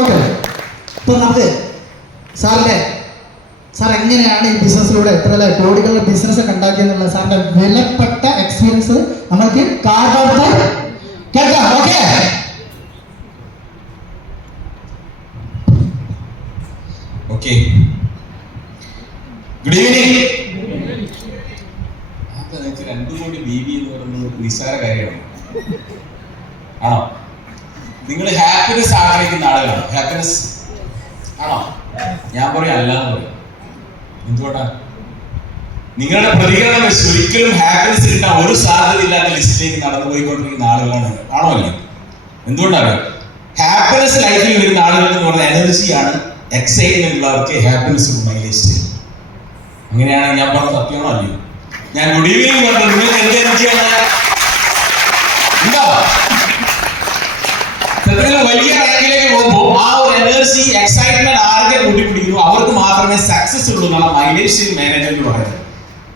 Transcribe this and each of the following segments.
Okay, ഇപ്പൊ നമുക്ക് sir എങ്ങനെയാണ് ഈ ബിസിനസ്സിലൂടെ എത്ര കോടികളുടെ ബിസിനസ് ഒക്കെ ഉണ്ടാക്കിയെന്നുള്ള സാറിന്റെ വിലപ്പെട്ട എക്സ്പീരിയൻസ് നമുക്ക് കേൾക്കാം. Okay, okay, good evening. 2 കോടി BB എന്ന് പറയുന്നത് നിസ്സാര കാര്യമാണ്. ആണോ? നിങ്ങൾ ഹാപ്പിനെസ് ആഗ്രഹിക്കുന്ന ആളുകളാണ്. ഹാപ്പിനെസ് ആണോ? ഞാൻ പറയും അല്ല എന്ന് പറയും. എന്തുകൊണ്ടാണ്? നിങ്ങളുടെ പ്രതികരണം വെച്ച് ഒരിക്കലും ഹാപ്പിനെസ് കിട്ടാൻ ഒരു സാധ്യത ഇല്ലാത്ത ലിസ്റ്റിലേക്ക് നടന്നു പോയിക്കൊണ്ടിരിക്കുന്ന ആളുകളാണ്. ആണോ അല്ലേ? എന്തുകൊണ്ടാണ്? ഹാപ്പിനെസ് ലൈഫിൽ വരുന്ന ആളുകൾ എന്ന് പറയുന്ന എനർജിയാണ്. എക്സൈറ്റ്മെന്റ് ഉള്ളവർക്ക് ഹാപ്പിനെസ് മൈലേജ്. അങ്ങനെയാണ് ഞാൻ പറഞ്ഞ സത്യമാണോ അല്ലയോ? ഞാൻ ഗുഡ് ഈവനിങ് പറഞ്ഞു. നിങ്ങൾക്ക് എന്ത് എനർജിയാണ്? ഉണ്ടോ? സത്യത്തിൽ വലിയ റാങ്കിലേക്ക് പോകുമ്പോൾ ആ ഒരു എനർജി എക്സൈറ്റ്മെന്റ് ആരുടെ കൂടി പിടിക്കുന്നു അവർക്ക് മാത്രമേ സക്സസ് ഉള്ളൂ എന്നാണ് മൈലേജ് മാനേജ്മെന്റ് പറയുന്നത്.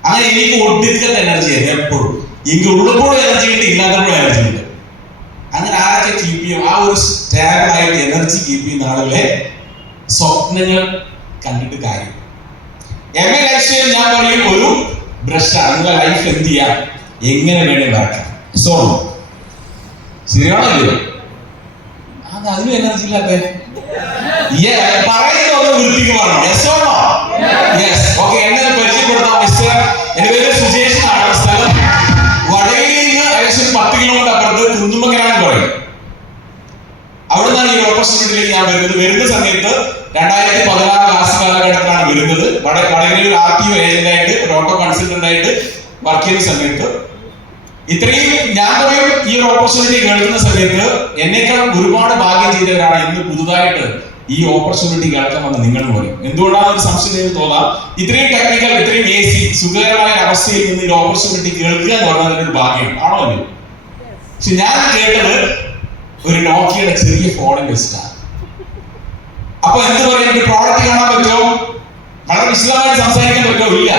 അങ്ങനെ എനിക്ക് ഒടുക്കത്തെ എനർജി ആയിരുന്നു എപ്പോഴും. എനിക്ക് ഉള്ളപ്പോഴും എനർജി ഉണ്ട്, ഇല്ലാത്തപ്പോഴും എനർജി ഉണ്ട്. അങ്ങനെ ആരൊക്കെ കീപ്പ് ചെയ്യും? ആ ഒരു സ്റ്റാബിൾ ആയിട്ട് എനർജി കീപ്പ് ചെയ്യുന്ന ആളുകളെ സ്വപ്നങ്ങൾ കണ്ടിട്ട് കാര്യം. എം എ ലക്ഷ്യം ഞാൻ പറയും ഒരു ബ്രഷാണ്. നിങ്ങളുടെ ലൈഫ് എന്ത് ചെയ്യാം, എങ്ങനെ വേണേ വരക്കാം. സോണോ ശരിയാണല്ലോ? അതിനും എനർജി ഇല്ലാത്ത പറയുന്നത് വൃത്തിക്ക് പറഞ്ഞു. എന്നെ പരിചയപ്പെടുത്താം. മിസ്റ്റർ, എന്റെ പേര് സുജേഷ് ആണ്. സ്ഥലം വടകരയിൽ നിന്ന് ഏകദേശം 10 കിലോമീറ്റർ അപ്പുറത്ത് കുന്നുമ്മക്കരാന്ന് പറയും. അവിടെ നിന്നാണ് ഈ ഓപ്പർച്യൂണിറ്റിയിലേക്ക് ഞാൻ വരുന്ന സമയത്ത് 2016 ക്ലാസ് കാലഘട്ടത്തിലാണ് വരുന്നത്. വടകരയിൽ ഒരു RTO ഏജന്റായിട്ട്, ഒരു ഓട്ടോ കൺസൾട്ടന്റ് ആയിട്ട് വർക്ക് ചെയ്യുന്ന സമയത്ത് ഇത്രയും ഞാൻ പറയും ഈ ഒരു ഓപ്പർച്യൂണിറ്റി കേൾക്കുന്ന സമയത്ത് എന്നേക്കാൾ ഒരുപാട് ഭാഗ്യം ചെയ്തവരാണ് ഇന്ന് പുതുതായിട്ട് ഈ ഓപ്പർച്യൂണിറ്റി കേൾക്കാൻ വന്ന് നിങ്ങൾ പറയും. എന്തുകൊണ്ടാണ് ഒരു സംശയം തോന്നാം. ഇത്രയും ടെക്നിക്കൽ, ഇത്രയും AC സുഖകരമായ അവസ്ഥയിൽ നിന്ന് ഈ ഓപ്പർച്യൂണിറ്റി കേൾക്കുക എന്ന് പറഞ്ഞാൽ ഒരു ഭാഗ്യം ആണോ അല്ലേ? പക്ഷെ ഞാൻ കേട്ടത് ഒരു നോക്കിയുടെ ചെറിയ ഫോണിൽ വെച്ചിട്ടാണ്. അപ്പൊ എന്ത് പറയും, എനിക്ക് പ്രോഡക്റ്റ് കാണാൻ പറ്റുമോ, വളരെ വിശദമായിട്ട് സംസാരിക്കാൻ പറ്റുമോ? ഇല്ല.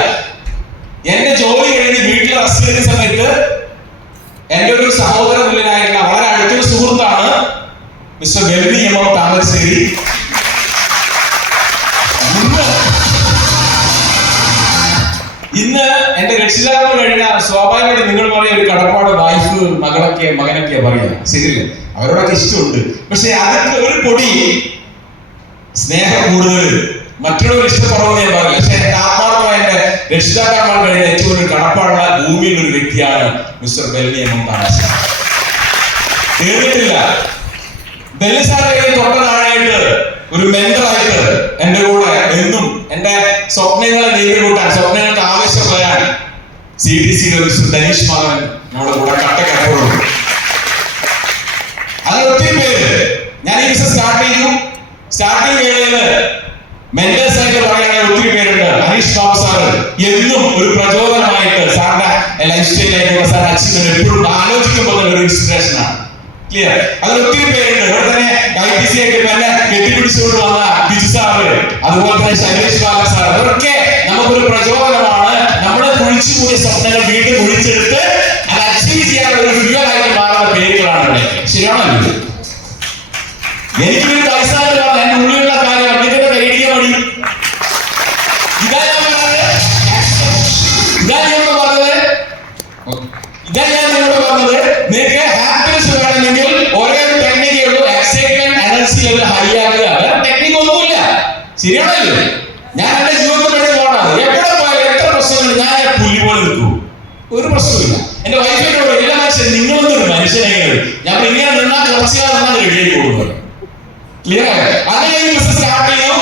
എന്റെ ജോലി കഴിഞ്ഞ് വീട്ടിൽ റെസ്റ്റ് ചെയ്യുന്ന സമയത്ത് എന്റെ ഒരു സഹോദര തുല്യനായിട്ടുള്ള വളരെ അടുത്തൊരു സുഹൃത്താണ് മിസ്റ്റർ ബെൽവി എം താമരശ്ശേരി. ഇന്ന് എന്റെ രക്ഷിതാക്കൾ കഴിഞ്ഞാൽ സ്വാഭാവികമായിട്ട് നിങ്ങൾ പറയും ഒരു കടപ്പാട് വൈഫ് മകനൊക്കെ പറയാം. ശരിയല്ലേ? അവരോടൊക്കെ ഇഷ്ടമുണ്ട്. പക്ഷെ അതൊക്കെ ഒരു പൊടി സ്നേഹം കൂടുതൽ മറ്റുള്ളവർ ഇഷ്ടപ്പെടുമെന്ന് ഞാൻ പറയില്ല. പക്ഷെ എന്റെ ആത്മാർത്ഥമായ എന്റെ രക്ഷിതാക്കന്മാർ കഴിഞ്ഞ ഏറ്റവും ഒരു കടപ്പാടുള്ള ഭൂമിയിൽ ഒരു വ്യക്തിയാണ് മിസ്റ്റർ ബെൽവി എം താമരശ്ശേരി. കേട്ടിട്ടില്ല. ബെല്ലി സാറിന്റെ തൊട്ട താഴെയായിട്ട് ഒരു മെന്ററായിട്ട് എന്റെ കൂടെ എന്നും എന്റെ സ്വപ്നങ്ങളെ നേരിടാൻ, സ്വപ്നങ്ങൾക്ക് ആവശ്യം വരാൻ CDC മിസ്റ്റർ ധനീഷ് മകൻ നമ്മുടെ കൂടെ കട്ടക്കപ്പോഴും. അങ്ങനെ ഒത്തിരി പേര് ഞാൻ ഈ ബിസിനസ് സ്റ്റാർട്ടിംഗ് വേളയില് മെന്റേഴ്സ് ആയിട്ട് പറയുകയാണെങ്കിൽ ഒത്തിരി പേരുണ്ട്. ഹരീഷ് ബാബു സാറ് എന്നും ഒരു പ്രചോദനമായിട്ട് സാറിന്റെ ലൈഫ് സ്റ്റൈലായിട്ടുള്ള സാറിന്റെ അച്ചീവ്മെന്റ് എപ്പോഴും ആലോചിക്കുമ്പോൾ തന്നെ ഒരു ഇൻസ്പിറേഷൻ ആണ്. ക്ലിയർ? അതിൽ ഒത്തിരി പേരുണ്ട്. ഇവിടെ തന്നെ ITC ആയിട്ട് തന്നെ കെട്ടിപ്പിടിച്ചുകൊണ്ട് വന്ന ബിജു സാറ്, അതുപോലെ തന്നെ ശൈലേഷ് ബാബു സാർ, അതൊക്കെ നമുക്കൊരു പ്രചോദനമാണ്. നമ്മുടെ കുഴിച്ചു കൂടിയ സ്വപ്നങ്ങൾ വീണ്ടും കുഴിച്ചെടുത്ത് അത് അച്ചീവ് ചെയ്യാനുള്ള ഒരു ഫ്യൂവലായിട്ട് മാറുന്ന പേരുകളാണ് ഇവിടെ. ശരിയാണോ? എനിക്കൊരു പൈസ എന്റെ ഉള്ളിലുള്ള കാര്യം അതിന്റെ ഐഡിയ മതി. ഇതാ ഞാൻ നിങ്ങളോട് പറഞ്ഞത്. നിങ്ങൾക്ക് ഹാപ്പിനെസ് വേണമെങ്കിൽ ഒരേ ഒരു ടെക്നിക്കേ ഉള്ളൂ. എക്സൈറ്റ്മെന്റ് എനർജി ലെവൽ ഹൈ ആകുക. വേറെ ടെക്നിക്ക് ഒന്നുമില്ല. ശരിയാണല്ലോ? ഞാൻ എന്റെ ജീവിതത്തിൽ വേണ്ടി പോകണം. എവിടെ പോയാലും എത്ര പ്രശ്നങ്ങൾ ഞാൻ പുല്ലി പോലെ നിൽക്കൂ, ഒരു പ്രശ്നമില്ല. എന്റെ വൈഫിനോട് എല്ലാ മനുഷ്യൻ നിങ്ങളൊന്നും മനുഷ്യനെങ്കിൽ ഞാൻ ഇങ്ങനെ നിന്നാൽ കുറച്ച് കാലം റെഡിയായി പോകുന്നത്. ക്ലിയർ ആയോ? അങ്ങനെ ഈ ബിസിനസ് സ്റ്റാർട്ട് ചെയ്യും.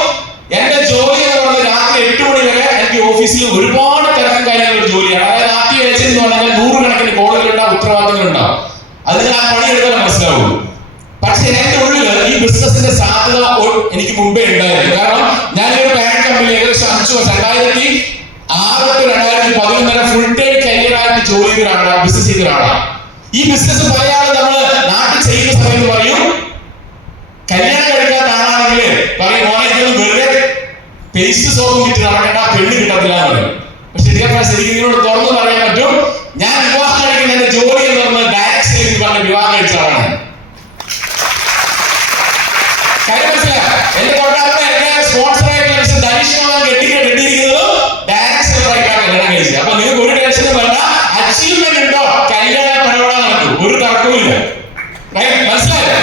എന്റെ ജോലി എന്ന് പറയുന്നത് രാത്രി 8 മണി വരെ എനിക്ക് ഓഫീസിൽ ഒരുപാട് തിരക്കും കാര്യങ്ങളുടെ ജോലിയാണ്. അതായത് RTO ഏജന്റ് എന്ന് പറഞ്ഞാൽ 100 കണക്കിന് കോളുകളുണ്ടാവും, ഉത്തരവാദിത്തങ്ങളുണ്ടാവും. അത് ഞാൻ പണിയെടുക്കാൻ മനസ്സിലാവുള്ളൂ. പക്ഷെ എന്റെ ഉള്ളിൽ ഈ ബിസിനസിന്റെ സാധ്യത എനിക്ക് മുമ്പേ ഉണ്ടായിരുന്നു. കാരണം ഞാനൊരു പാരന്റ് കമ്പനി ഏകദേശം 5 വർഷം 2006 to 2011 വരെ ഫുൾ ടൈം കരിയർ ആയിട്ട് ജോലി ചെയ്ത ഒരാളാണ്, ബിസിനസ് ചെയ്ത ഒരാളാണ്. ഈ ബിസിനസ് പറയാതെ നമ്മൾ നാട്ടിൽ ചെയ്യുന്ന സമയത്ത് പറയും, കല്യാണം കഴിക്കാത്ത ആളാണെങ്കിൽ പറയും മോനെ വെറുതെ പേസ്റ്റ് സോപ്പ് കിട്ടി നടക്കേണ്ട, പെണ്ണ് കിട്ടത്തില്ല എന്ന് പറയും. പക്ഷെ ശരിക്കും നിങ്ങളോട് തുറന്നു പറയാൻ പറ്റും, ഞാൻ വിവാഹം കഴിക്കുന്ന എന്റെ ജോലി എന്ന് പറഞ്ഞ ഡയറക്ട് സെയിലിംഗ് പറഞ്ഞ വിവാഹം കഴിച്ച ആളാണ്. കാര്യം മനസ്സിലായി? എന്റെ തൊട്ടടുത്ത് എന്നെ സ്പോൺസർ ആയിട്ടുള്ള ധനീഷ് കെട്ടിയിരിക്കുന്നതും ഡയറക്ട് സെലറായിട്ടാണ് കല്യാണം കഴിച്ചത്. അപ്പൊ നിങ്ങൾക്ക് ഒരു ടെൻഷനും വേണ്ട. അച്ചീവ്മെന്റ് ഉണ്ടോ കല്യാണ പരവട നടക്കും, ഒരു തർക്കവുമില്ല. മനസ്സിലായോ?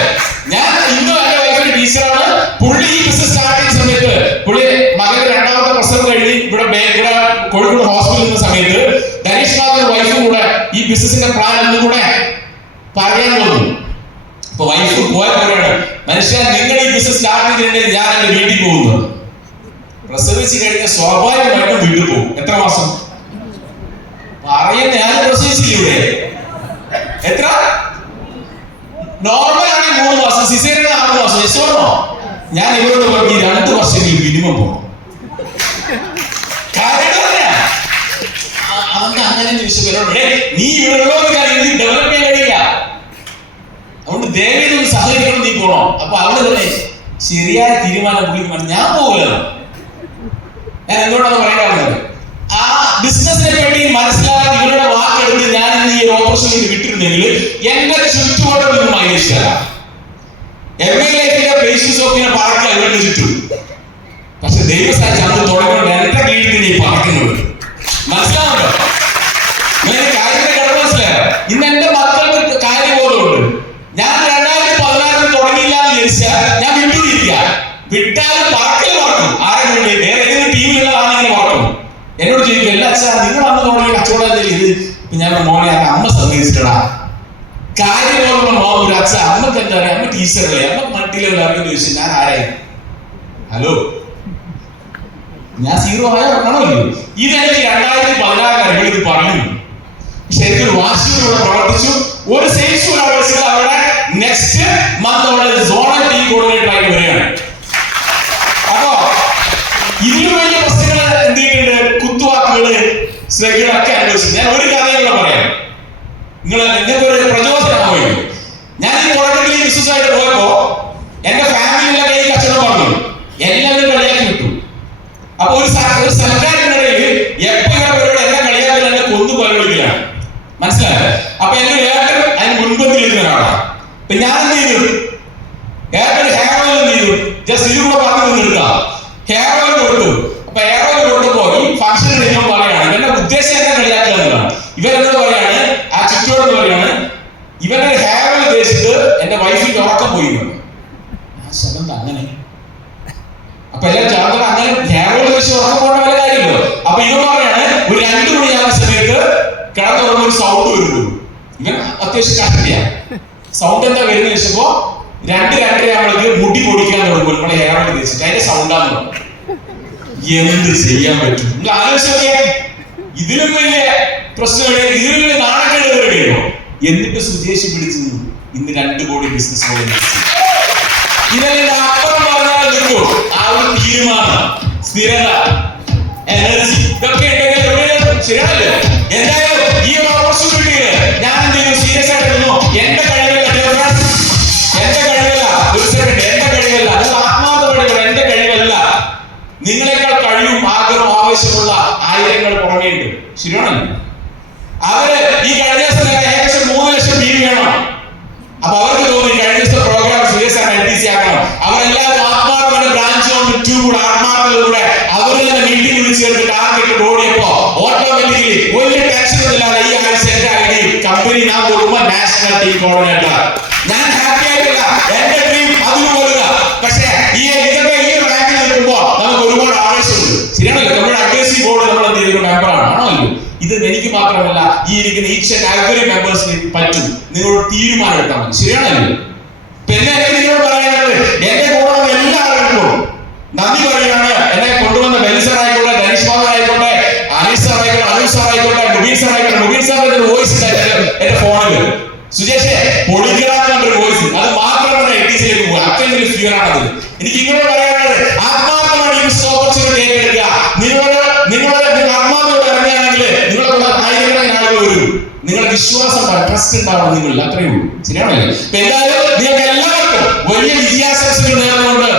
ഞാൻ ഇന്നും എന്റെ വൈഫിന്റെ ടീച്ചറാണ്. പുള്ളി ഈ ബിസിനസ് സ്റ്റാർട്ട് ചെയ്യുന്ന സമയത്ത് പുള്ളി മകന്റെ രണ്ടാമത്തെ പ്രസവം കഴിഞ്ഞ് ഇവിടെ കോഴിക്കോട് ഹോസ്പിറ്റലിൽ നിന്ന സമയത്ത് ധനീഷ് ബാബുവിന്റെ വൈഫും കൂടെ ഈ ബിസിനസിന്റെ പ്ലാൻ എന്നും കൂടെ പറയാൻ വന്നു. അപ്പൊ വൈഫ് പോയ പോലെയാണ്, മനുഷ്യ നിങ്ങൾ ഈ ബിസിനസ് സ്റ്റാർട്ട് ചെയ്തിട്ടുണ്ടെങ്കിൽ ഞാൻ എന്റെ വീട്ടിൽ പോകുന്നു. പ്രസവിച്ച് കഴിഞ്ഞ സ്വാഭാവികമായിട്ടും വീട്ടിൽ പോകും. എത്ര മാസം പറയുന്ന ഞാൻ പ്രസവിച്ചില്ല ഇവിടെ. എത്ര നോർമൽ ആണെങ്കിൽ 3 മാസം, സിസേറിയൻ 6 മാസം. യെസ്സോണോ? ഞാൻ ഇവരോട് പറഞ്ഞു 2 വർഷമെങ്കിലും മിനിമം പോകണം. അങ്ങനെ നീ ഇവിടെ ഡെവലപ്പ് ചെയ്യാൻ കഴിയില്ല, അതുകൊണ്ട് ദേവിയെ സഹകരിക്കണം, നീ പോണോ? അപ്പൊ അവിടെ തന്നെ ശരിയായ തീരുമാനം പുള്ളിക്ക് ഞാൻ പോകില്ല. ഞാൻ എന്തുകൊണ്ടാണ് പറയാനുള്ളത്? ആ ബിസിനസിനെ പറ്റി മനസ്സിലാക്കി ഇവരുടെ വാക്കെടുത്ത് ഞാൻ ഇന്ന് ഈ ഓപ്പർച്യൂണിറ്റി വിട്ടിരുന്നെങ്കിൽ എന്റെ ചുറ്റുവട്ടം നിന്നും മൈലേഷ്യാല MLA പേഷ്യൻസ് ഒക്കെ പറക്കുക ഇവരുടെ ചുറ്റും. പക്ഷെ ദൈവസാക്ഷി അന്ന് തുടങ്ങുന്നുണ്ട് എന്റെ കീഴിൽ നീ പറക്കുന്നത്. മനസ്സിലാവുണ്ടോ? കാര്യത്തിന്റെ കട മനസ്സിലായോ? ഇന്ന് എന്റെ മക്കൾക്ക് കാര്യബോധമുണ്ട്. ഞാൻ 2016 തുടങ്ങിയില്ല എന്ന് വിചാരിച്ചാൽ ഞാൻ വിട്ടുപിടിക്കുക. വിട്ടാലും പറക്കൽ പറക്കും. ആരെങ്കിലും വേറെ ഏതെങ്കിലും ടീമിലുള്ളതാണ് ഇങ്ങനെ പറക്കും. എന്നോട് ചോദിക്കും, എല്ലാ അച്ഛാ നിങ്ങൾ അന്ന് തുടങ്ങിയ കച്ചവടം ഇത്. ഞാൻ മോനെ അത് അമ്മ സമ്മതിച്ചിട്ടാ. കാര്യബോധമുള്ള മോൻ ഒരു അച്ഛ, അമ്മക്ക് എന്താ പറയാ, അമ്മ ടീച്ചറല്ലേ, അമ്മ മട്ടിലെല്ലാം അറിയുമെന്ന് ചോദിച്ചു. ഞാൻ ആരായി? ഹലോ, ഞാൻ 0 ആയോ കാണുമല്ലോ. ഇതെനിക്ക് 2016 ഇത് പറഞ്ഞു. പക്ഷെ എനിക്കൊരു വാശിയോടെ പ്രവർത്തിച്ചു. ഒരു സെയിൽസ് അവിടെ നെക്സ്റ്റ് മന്ത് അവിടെ സോണൽ ടീം കോർഡിനേറ്റർ ആയിട്ട് വരികയാണ്. അപ്പോ ഇതിലും വലിയ പ്രശ്നങ്ങൾ എന്ത് ചെയ്യുന്നുണ്ട്, കുത്തുവാക്കുകള് ശ്രദ്ധകളൊക്കെ അനുഭവിച്ചു. ഞാൻ ഒരു കഥയുള്ള പറയാം, നിങ്ങൾ എന്നെ ഒരു പ്രചോദനമാവുകയും. ഞാൻ ഈ തുടക്കത്തിൽ ബിസിനസ് ആയിട്ട് പോയപ്പോ എന്റെ ഫാമിലിയിലൊക്കെ ഈ കച്ചവടം പറഞ്ഞു, എല്ലാവരും കളിയാക്കി വിട്ടു. അപ്പൊ ഒരു സർക്കാരിനിടയിൽ എപ്പോ ഇവരുടെ എന്നെ കളിയാക്കി എന്നെ കൊന്നു കൊലവിളിക്കുകയാണ്. മനസ്സിലായോ? അപ്പൊ എന്റെ ഏട്ടൻ അതിന് മുൻപന്തിൽ ഇരുന്ന ഒരാളാണ്. അപ്പൊ ഞാൻ എന്ത് ചെയ്തു, ഏട്ടൻ ഹെയർ ഓയിൽ എന്ത് ചെയ്തു, ജസ്റ്റ് ഇത് കൂടെ പറഞ്ഞു നിന്നെടുക്കാം, ഹെയർ ഓയിൽ കൊടുത്തു. അപ്പൊ ഹെയർ ഓയിൽ കൊടുത്തപ്പോ ഈ ഫംഗ്ഷൻ കഴിയുമ്പോൾ പറയാണ്, ഇവന്റെ ഉദ്ദേശം എന്നെ കളിയാക്കുക എന്നതാണ്. ഇവരെന്നോട് പറയാണ്, ആ ചുറ്റോട് പറയാണ്, ഇവന്റെ ഹെയർ ഓയിൽ ഉദ്ദേശിച്ചിട്ട് എന്റെ വൈഫിന്റെ ഉറക്കം പോയി. അങ്ങനെ അപ്പൊ എല്ലാവരും ചേർന്നത് അങ്ങനെ ഹെയർ ഓയിൽ വെച്ച് ഉറക്കം പോകേണ്ട വല്ല കാര്യമല്ലോ. അപ്പൊ ഇവൻ പറയാണ്, ഒരു 2 മണിയാകുന്ന സമയത്ത് കിടന്നുറങ്ങുന്ന ഒരു സൗണ്ട് വരുന്നു. ഇവൻ അത്യാവശ്യം കണ്ടില്ല. സൗണ്ട് എന്താ വരുന്ന വെച്ചപ്പോ 2-2:30 ആകുമ്പോഴേക്ക് മുടി പൊടിക്കാൻ തുടങ്ങും. നമ്മളെ ഹെയർ ഓയിൽ വെച്ചിട്ട് അതിന്റെ സൗണ്ടാന്ന് പറഞ്ഞു. എന്ത് ചെയ്യാൻ പറ്റും? നിങ്ങൾ ആലോചിച്ച് നോക്കിയാൽ ഇതിലും വലിയ പ്രശ്നങ്ങൾ, ഇതിലും വലിയ നാണക്കേട് വരികയോ. എന്നിട്ട് സുജേഷ് പിടിച്ചു നിന്നു. ഇന്ന് 2 കോടി ബിസിനസ് ഇതെല്ലാം അപ്പുറം പറഞ്ഞാൽ നിൽക്കും. ആ ഒരു തീരുമാനം, സ്ഥിരത, എനർജി, ഇതൊക്കെ ശരിയാണല്ലോ. എന്തായാലും ഈ ഒരു ഓപ്പർച്യൂണിറ്റിയില് ഞാൻ എന്ത് ചെയ്തു, സീരിയസ് ആയിട്ട് നിന്നു. എന്റെ കഴിവല്ല, എന്റെ കഴിവല്ല, തീർച്ചയായിട്ടും എന്റെ കഴിവല്ല, അത് ആത്മാർത്ഥമായിട്ട് എന്റെ കഴിവല്ല. നിങ്ങളെക്കാൾ കഴിവും ആഗ്രഹവും ആവശ്യമുള്ള ആയിരങ്ങൾ പുറമേയുണ്ട്. ശരിയാണല്ലോ. അവര് ഈ കഴിഞ്ഞ ദിവസം ഏകദേശം 3 ലക്ഷം ടീം വേണം. അപ്പൊ അവർക്ക് തോന്നി കഴിഞ്ഞ ദിവസത്തെ പ്രോഗ്രാം സീരിയസ് ആയിട്ട് LTC ആക്കണം. അവരെല്ലാവരും ആത്മാർത്ഥയുടെ ബ്രാഞ്ച് കൊണ്ട് 2 കൂടെ ആത്മാർത്ഥതയിലൂടെ അവർ തന്നെ മീറ്റിംഗ് വിളിച്ചു ചേർത്ത് ടാർഗറ്റ് ഓടിയപ്പോ ഓട്ടോമാറ്റിക്കലി വലിയ ടെൻഷൻ ഇല്ലാതെ ഈ ആഴ്ച എന്റെ ഐഡി കമ്പനി ഞാൻ കൊടുക്കുമ്പോ നാഷണൽ ടീം കോർഡിനേറ്റർ. ഞാൻ ഹാപ്പി ആയിട്ടില്ല, എന്റെ ടീം അതിന് പോലുക. പക്ഷേ ഇതൊക്കെ ഈ റാങ്കിൽ നിൽക്കുമ്പോ നമുക്ക് ഒരുപാട് ആവേശമുണ്ട്. ശരിയാണല്ലോ. നമ്മുടെ അഡ്വൈസറി ബോർഡ് നമ്മൾ എന്ത് ചെയ്തിട്ട് മെമ്പറാണ്, ആണല്ലോ. ഇത് എനിക്ക് മാത്രമല്ല, ഈ ഇരിക്കുന്ന ഈച്ച് ആൻഡ് എവരി മെമ്പേഴ്സിന് പറ്റും. നിങ്ങളോട് തീരുമാനം എടുത്താൽ മതി. ശരിയാണല്ലോ. പിന്നെ എനിക്ക് നിങ്ങളോട് പറയാനുള്ളത്, എന്റെ കൂടെ എല്ലാവർക്കും നന്ദി പറയുകയാണ്. എന്നെ കൊണ്ടുവന്ന ബെൽ സാർ ആയിക്കോട്ടെ, ധനീഷ് ബാബു ആയിക്കോട്ടെ, അനീഷ് സാർ ആയിക്കോട്ടെ, അനൂപ് സാർ ആയിക്കോട്ടെ, മുബീൻ സാർ ആയിക്കോട്ടെ. മുബീൻ സാറിന്റെ വോയിസ് എന്റെ ഫോണിൽ സുജേഷേ പൊളിക്കണമെന്നൊരു വോയിസ്, അത് മാത്രമാണ് LTCയിലേക്ക് പോകുക. അത്രയും ഫിയറാണത്. എനിക്ക് ഇങ്ങോട്ട് പറയാനുള്ളത്, ആത്മാർത്ഥമായി ഈ ഓപ്പർച്യൂണിറ്റി ഏറ്റെടുക്കുക. നിങ്ങളുടെ ആത്മാർത്ഥയോടെ ഇറങ്ങുകയാണെങ്കിൽ നിങ്ങളെ കൂടെ ആയിരക്കണക്കിന് ആളുകൾ വരും. നിങ്ങളുടെ വിശ്വാസം, ട്രസ്റ്റ് ഉണ്ടാവണം നിങ്ങളിൽ. അത്രയേ ഉള്ളൂ. ശരിയാണല്ലേ? എന്തായാലും നിങ്ങൾക്ക് എല്ലാവർക്കും വലിയ വിദ്യാഭ്യാസങ്ങൾ നേർന്നുകൊണ്ട്